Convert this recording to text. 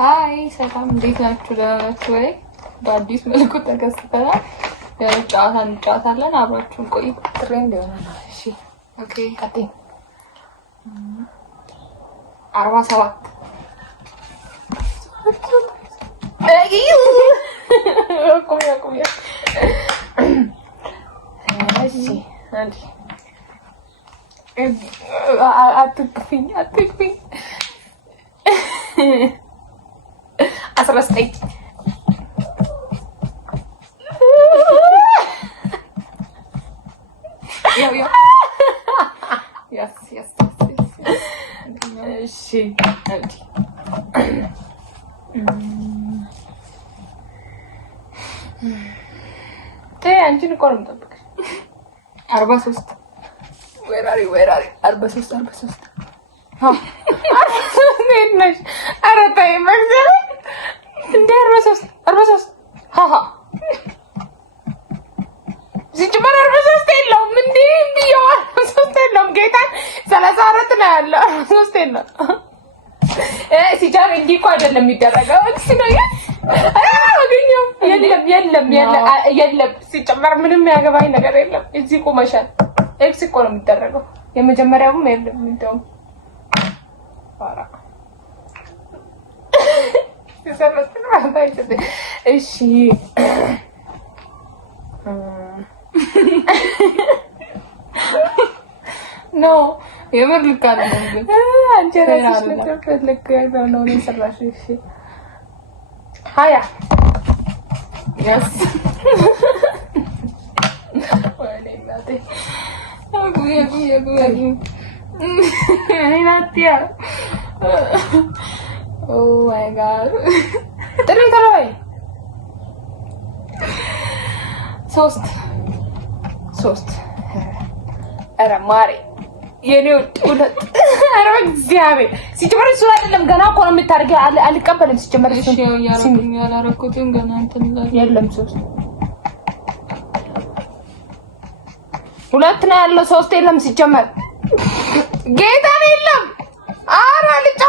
ሃይ ሰላም እንዴት ናችሁ? ደህና ናችሁ ወይ? በአዲስ መልኩ ተከስተናል። ጨዋታ እንጫወታለን። አብራችሁን ቆዩ። ትሬንድ ይሆናል። እሺ ኦኬ። ቀጥይ 47 ቆያ እሺ አንዴ አትክፊኝ 19 yo yes እሺ አንዴ አንቺን እኮ ነው የምጠብቅሽ 43 where are you 43 ነሽ ኧረ ተይ መግደል እንደ 43 ሃሃ ሲጀመር 43 የለውም እንዴ ቢያው 43 የለውም ጌታ 34 ነው ያለው 43 የለውም ሲጀመር እንዲህ እኮ አይደለም የሚደረገው እሺ ነው አገኘው የለም ሲጀመር ምንም ያገባኝ ነገር የለም እዚህ ቆመሻል ኤክስ እኮ ነው የሚደረገው የመጀመሪያውም የለም እንደውም ፋራ ሲሰራትን ማለት እሺ ኖ የምር ልክ አይደለም አንቺ ራስሽ ልክ ነው የሰራሽ እሺ ሃያ yes ወይኔ እናቴ አጉ ናቲያ oh my god ጥሪ ተራይ 3 ኧረ ማሪ የኔው ሁለት ኧረ እግዚአብሔር ሲጀመር እሱ አይደለም ገና እኮ ነው የምታርገው አልቀበልም ሲጀመር እሱ ያላረኩትም ገና እንትን የለም 3 ሁለት ነው ያለው 3 የለም ሲጀመር ጌታ የለም ኧረ ልጅ